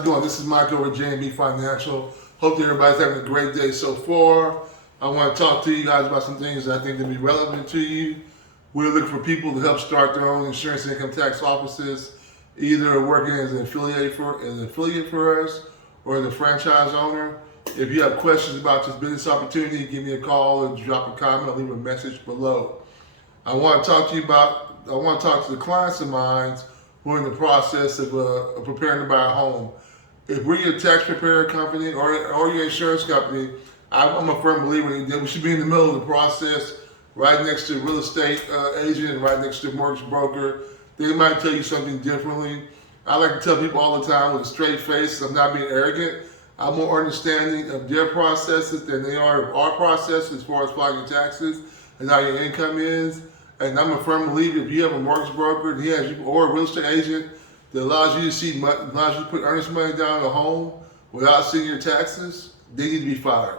it going? This is Mike over at J&B Financial. Hope that everybody's having a great day so far. I want to talk to you guys about some things that I think will be relevant to you. We're looking for people to help start their own insurance and income tax offices, either working as an affiliate for us or as a franchise owner. If you have questions about this business opportunity, give me a call or drop a comment or leave a message below. I want to talk to the clients of mine who are in the process of preparing to buy a home. If we're your tax preparer company or your insurance company, I'm a firm believer that we should be in the middle of the process, right next to a real estate agent and right next to a mortgage broker. They might tell you something differently. I like to tell people all the time with a straight face, I'm not being arrogant. I'm more understanding of their processes than they are of our process as far as filing your taxes and how your income is. And I'm a firm believer if you have a mortgage broker or a real estate agent that allows you to put earnest money down on a home without seeing your taxes, they need to be fired.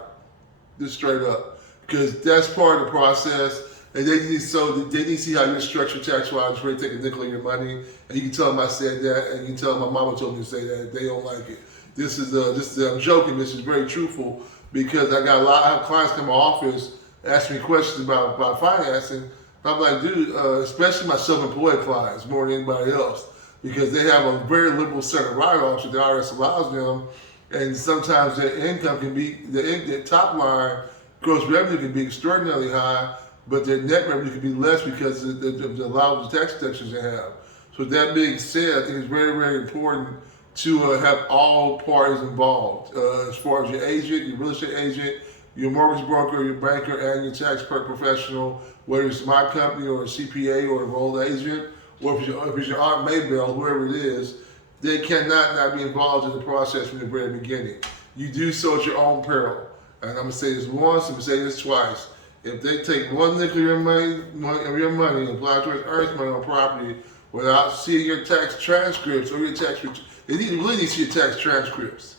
Just straight up. Because that's part of the process. And they need to see how you're structured tax-wise, ready to take a nickel of your money. And you can tell them I said that, and you can tell them my mama told me to say that. They don't like it. I'm joking. This is very truthful because I have clients come to my office asking me questions about financing. I'm like, dude, especially my self-employed clients more than anybody else, because they have a very liberal set of write-offs that the IRS allows them, and sometimes their income can be, their top line gross revenue can be extraordinarily high, but their net revenue can be less because of the allowable tax deductions they have. So with that being said, I think it's very, very important to have all parties involved, as far as your agent, your real estate agent, your mortgage broker, your banker, and your tax professional, whether it's my company or a CPA or a enrolled agent, or if it's your Aunt Maybell, whoever it is, they cannot not be involved in the process from the very beginning. You do so at your own peril. And I'm going to say this once, I'm going to say this twice. If they take one nickel of your money and apply it towards earnest money on property without seeing your tax transcripts or your tax return, they really need to see your tax transcripts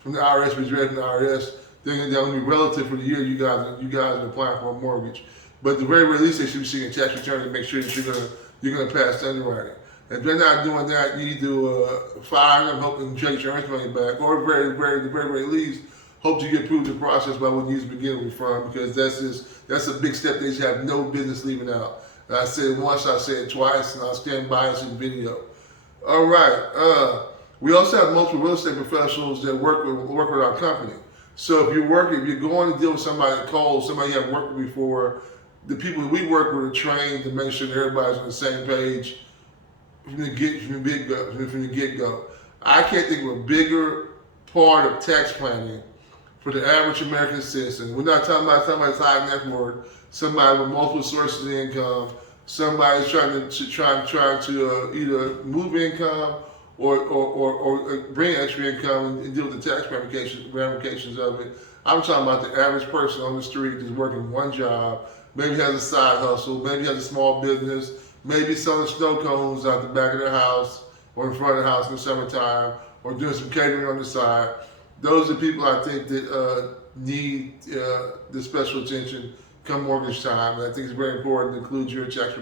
from the IRS, which read from the IRS. They're going to be relative for the year you guys are applying for a mortgage. But at the very least, they should be seeing a tax return to make sure that you're going to pass the underwriting. If they're not doing that, you need to fire them, hope and take your earnest money back, or at the very least, hope to get approved the process by when you begin with from, because that's a big step they should have no business leaving out. And I said it once, I said it twice, and I'll stand by us in the video. All right. We also have multiple real estate professionals that work with our company. So if you're going to deal with somebody cold, somebody you haven't worked with before, the people we work with are trained to make sure that everybody's on the same page from the get-go. I can't think of a bigger part of tax planning for the average American citizen. We're not talking about somebody's high net worth, somebody with multiple sources of income, somebody's trying to either move income or bring extra income and deal with the tax ramifications of it. I'm talking about the average person on the street that's working one job, maybe has a side hustle, maybe has a small business, maybe selling snow cones out the back of their house or in front of the house in the summertime, or doing some catering on the side. Those are people I think that need the special attention come mortgage time. And I think it's very important to include your tax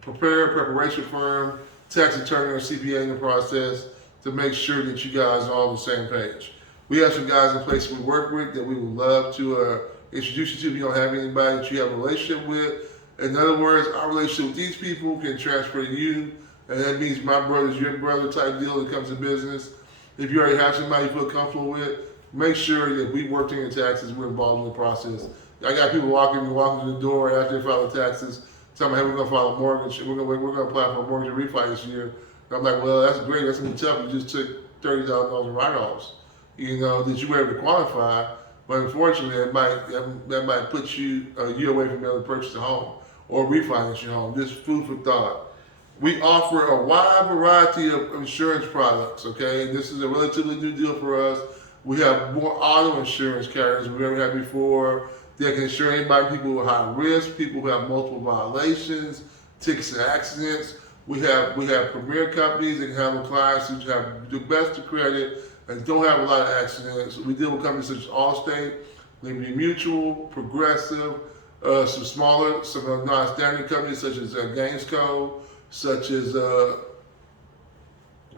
preparation firm, tax attorney or CPA in the process to make sure that you guys are all on the same page. We have some guys in place we work with that we would love to introduce you to if you don't have anybody that you have a relationship with. In other words, our relationship with these people can transfer to you, and that means my brother's your brother type deal that comes to business. If you already have somebody you feel comfortable with, make sure that we worked in your taxes, we're involved in the process. I got people walking to the door after they file the taxes, telling me, hey, we're going to file a mortgage, we're going to apply for a mortgage refi this year. And I'm like, well, that's great, that's going to be tough. You just took $30,000 in write-offs, that you were able to qualify, but unfortunately, that might put you a year away from being able to purchase a home or refinance your home. Just food for thought. We offer a wide variety of insurance products, okay? This is a relatively new deal for us. We have more auto insurance carriers than we've ever had before. They can insure anybody, people with high risk, people who have multiple violations, tickets and accidents. We have premier companies that can handle clients who have the best of credit and don't have a lot of accidents. We deal with companies such as Allstate, Liberty Mutual, Progressive, some non-standard companies such as Gainesco, such as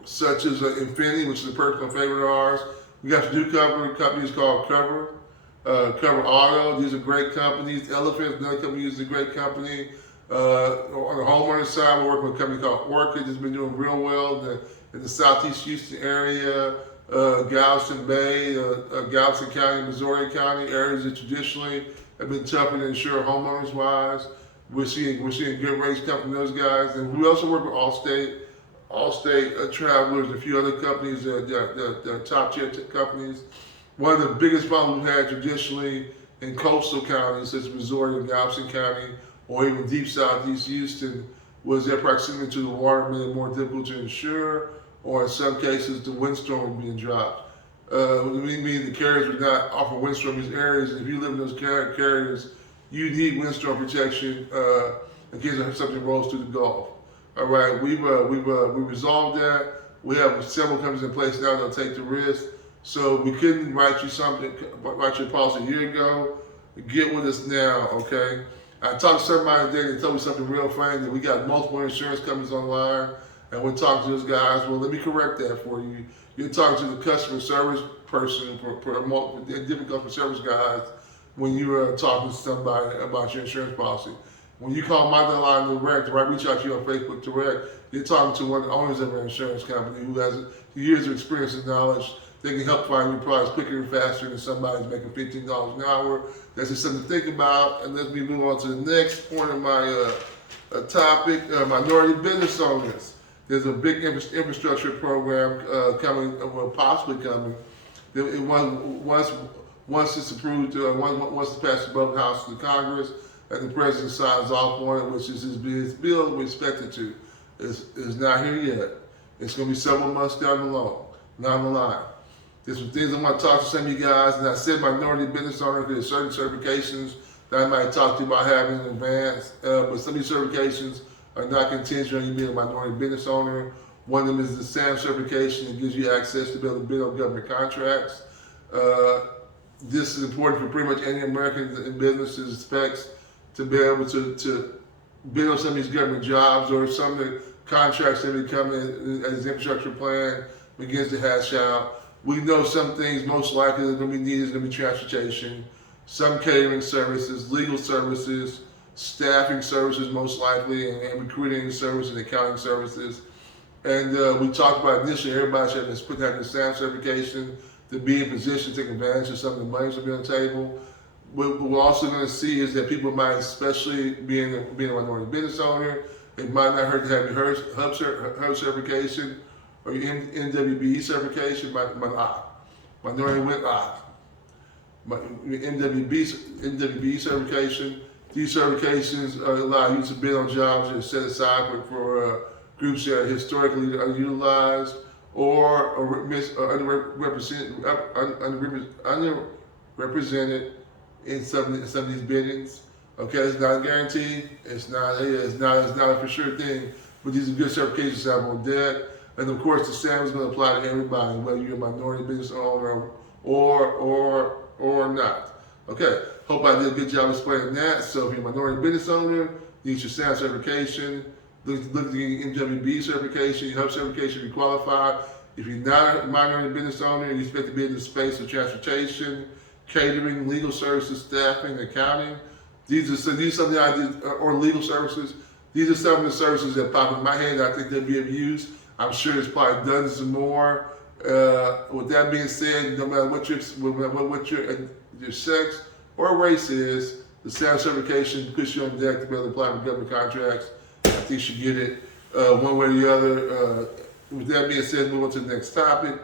such as Infinity, which is a personal favorite of ours. We got some new companies called Cover Auto. These are great companies. Elephant, another company, is a great company. On the homeowner side, we're working with a company called Orchid that's been doing real well in the Southeast Houston area, Galveston Bay, Galveston County, Missouri County, areas that traditionally have been tougher to insure homeowners wise. We're seeing good rates come from those guys, and we also work with Allstate Travelers, a few other companies, the top tier companies. One of the biggest problems we've had traditionally in coastal counties such as Missouri and Galveston County, or even deep southeast Houston, was their proximity to the water made it more difficult to insure, or in some cases the windstorm was being dropped. We mean the carriers would not offer windstorm in these areas, and if you live in those carriers, you need windstorm protection in case something rolls through the Gulf. All right, we resolved that. We have several companies in place now that'll take the risk. So we couldn't write you a policy a year ago. Get with us now, okay? I talked to somebody today that told me something real funny, that we got multiple insurance companies online, and we're talking to those guys. Well, let me correct that for you. You're talking to the customer service person, different customer service guys, when you are talking to somebody about your insurance policy. When you call my line direct, or I reach out to you on Facebook direct, you're talking to one of the owners of an insurance company who has years of experience and knowledge. They can help find new products quicker and faster than somebody's making $15 an hour. That's just something to think about. And let me move on to the next point of my topic, minority business owners. There's a big infrastructure program coming, well, possibly coming. Once it's approved, once it's passed above the House of the Congress, and the President signs off on it, which is his bill we expect it to. It's not here yet. It's going to be several months down the line. There's some things I want to talk to some of you guys, and I said minority business owner because there's certain certifications that I might talk to you about having in advance, but some of these certifications are not contingent on you being a minority business owner. One of them is the SAM certification that gives you access to be able to bid on government contracts. This is important for pretty much any American in businesses specs to be able to bid on some of these government jobs, or some of the contracts that are coming as the infrastructure plan begins to hash out. We know some things most likely that are going to be needed is going to be transportation, some catering services, legal services, staffing services most likely, and recruiting services and accounting services. And we talked about initially everybody should have having the SAM certification to be in position to take advantage of some of the money that's on the table. What we're also going to see is that people might, especially being a minority business owner, it might not hurt to have your HUB certification or your NWBE certification, minority with NWBE certification. These certifications allow you to bid on jobs that are set aside for groups that are historically underutilized or underrepresented in some of these biddings. Okay, it's not a guarantee. It's not a for sure thing. But these are good certifications to have on deck. And of course, the SAM is going to apply to everybody, whether you're a minority business owner or not. Okay, hope I did a good job explaining that. So if you're a minority business owner, you need your SAM certification. Look at the NWB certification, your HUB certification if you qualify. If you're not a minority business owner, you expect to be in the space of transportation, catering, legal services, staffing, accounting. These are some of the ideas, or legal services. These are some of the services that pop in my head. I think they'd be of use. I'm sure there's probably dozens and more. With that being said, no matter what your sex or race is, the SAM certification puts you on deck to be able to apply for government contracts. I think you should get it one way or the other. With that being said, move on to the next topic.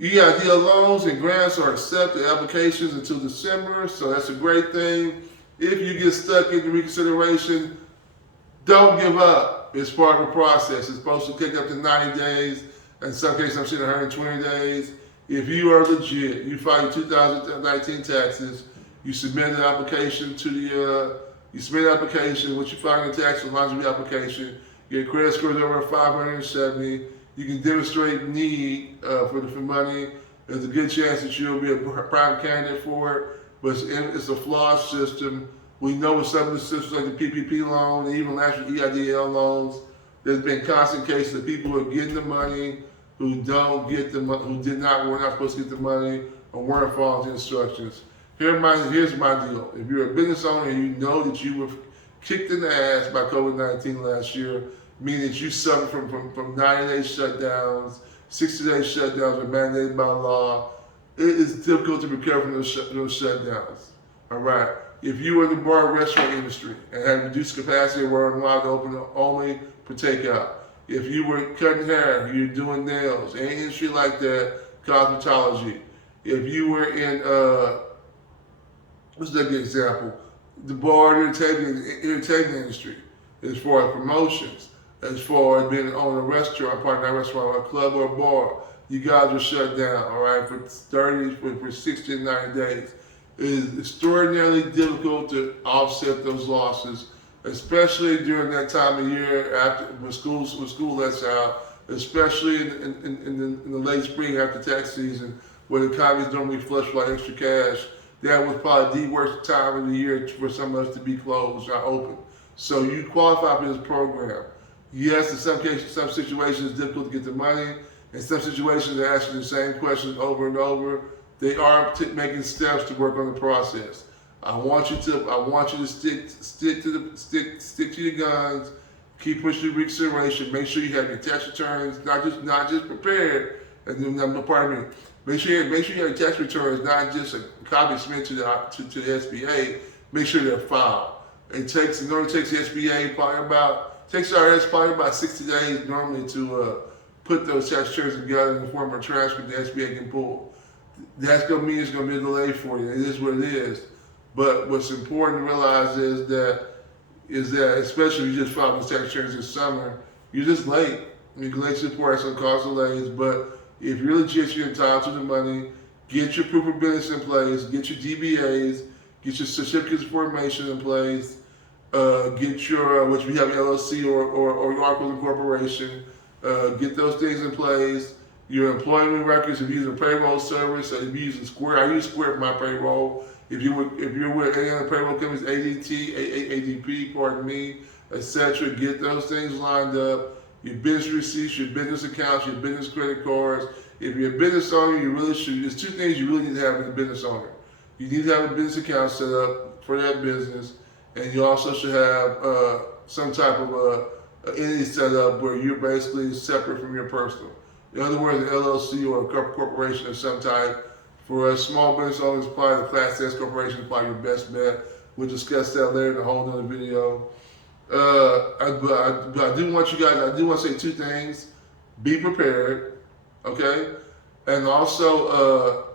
EIDL loans and grants are accepted applications until December, so that's a great thing. If you get stuck in the reconsideration, don't give up. It's part of the process. It's supposed to take up to 90 days. In some cases, I'm seeing 120 days. If you are legit, you file your 2019 taxes, you submit an application to the, what you file in the tax advisory application, your credit score is over 570, you can demonstrate need for money. There's a good chance that you'll be a prime candidate for it, but it's a flawed system. We know with some of the systems like the PPP loan, and even last year EIDL loans, There's been constant cases of people who are getting the money, who don't get the money, who were not supposed to get the money, or weren't following the instructions. Here's my deal. If you're a business owner and you know that you were kicked in the ass by COVID-19 last year, meaning that you suffered from 90-day shutdowns, 60-day shutdowns are mandated by law, it is difficult to recover from those shutdowns. All right. If you were in the bar and restaurant industry and had reduced capacity, were allowed to open only for takeout. If you were cutting hair, you're doing nails, any industry like that, cosmetology. If you were in, let's take an example, the bar and entertainment industry, as far as promotions, as far as being on a restaurant, part of that restaurant, a club or a bar, you guys are shut down, all right, for 60 to 90 days. It is extraordinarily difficult to offset those losses, especially during that time of year after when school lets out, especially in the late spring after tax season, where the economy is normally flush with extra cash. That was probably the worst time of the year for some of us to be closed, not open. So you qualify for this program. Yes, in some cases, some situations, it's difficult to get the money. In some situations, they're asking the same questions over and over. They are making steps to work on the process. I want you to stick to your guns. Keep pushing the reconsideration. Make sure you have your tax returns not just prepared. And then, pardon me. Make sure you have your tax returns not just a copy submitted to the SBA. Make sure they're filed. It takes the SBA probably about 60 days normally to put those tax returns together in the form of a transcript the SBA can pull. That's going to mean it's going to be a delay for you. It is what it is. But what's important to realize is that especially if you just filed those tax returns this summer, you're just late. You're late to the report, it's going to cause delays. But if you're legit, you're entitled to the money, get your proof of business in place, get your DBAs, get your certificates of formation in place, get your, which we have LLC or articles of incorporation, get those things in place. Your employment records, if you're using a payroll service, if you're using Square, I use Square for my payroll. If you're with any other payroll companies, ADP, pardon me, etc., get those things lined up. Your business receipts, your business accounts, your business credit cards. If you're a business owner, you really should. There's two things you really need to have as a business owner. You need to have a business account set up for that business, and you also should have some type of entity set up where you're basically separate from your personal. In other words, an LLC or a corporation of some type. For a small business owners, probably the Class S corporation is probably your best bet. We'll discuss that later in a whole nother video. But I do want to say two things. Be prepared, okay? And also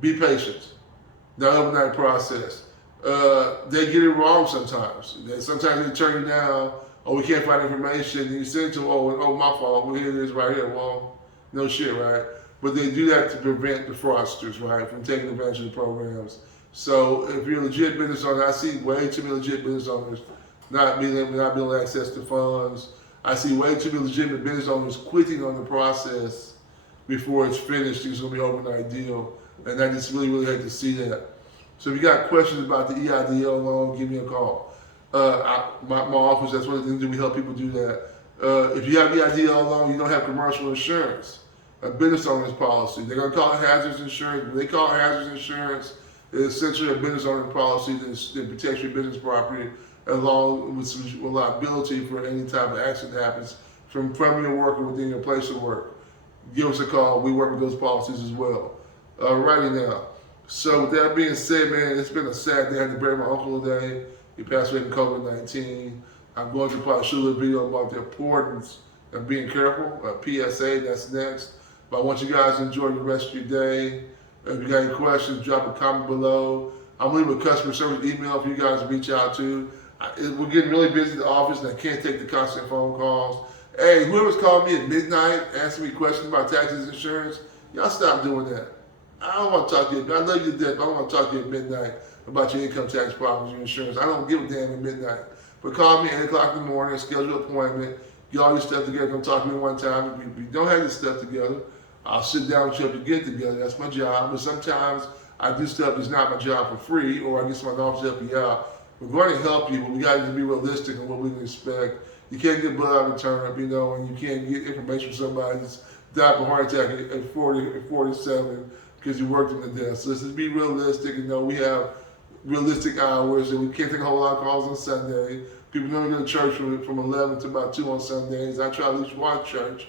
be patient. The overnight process. They get it wrong sometimes. Sometimes they turn you down, we can't find information, and you send it to them, my fault, well, here it is right here. Well, no shit, right? But they do that to prevent the fraudsters, right, from taking advantage of the programs. So if you're a legit business owner, I see way too many legit business owners not being able to access the funds. I see way too many legitimate business owners quitting on the process before it's finished. It's going to be an overnight deal. And I just really, really hate to see that. So if you got questions about the EIDL loan, give me a call. My office, that's one of the things that we help people do that. If you have EIDL loan, you don't have commercial insurance. A business owner's policy. They're going to call it hazardous insurance. When they call it hazardous insurance, it's essentially a business owner policy that protects your business property along with some liability for any type of accident that happens from your work or within your place of work. Give us a call. We work with those policies as well. Alrighty now. So with that being said, man, it's been a sad day. I had to bury my uncle today. He passed away from COVID-19. I'm going to probably shoot a video about the importance of being careful. PSA, that's next. But I want you guys to enjoy the rest of your day. If you got any questions, drop a comment below. I'm leaving a customer service email for you guys to reach out to. We're getting really busy in the office and I can't take the constant phone calls. Hey, whoever's calling me at midnight asking me questions about taxes and insurance, y'all stop doing that. I don't want to talk to you. I love you to death, but I don't want to talk to you at midnight about your income tax problems, your insurance. I don't give a damn at midnight. But call me at 8 o'clock in the morning, schedule an appointment, get all your stuff together, come talk to me one time. If you don't have your stuff together, I'll sit down with you to get together. That's my job. But sometimes I do stuff that's not my job for free, or I get someone else to help you out. We're going to help you, but we got to be realistic on what we can expect. You can't get blood out of a turnip, you know, and you can't get information from somebody that's died of a heart attack at 40, at 47 because you worked in the desk. So let's just be realistic and know we have realistic hours and we can't take a whole lot of calls on Sunday. People don't go to church from 11 to about 2 on Sundays. I try to at least watch church.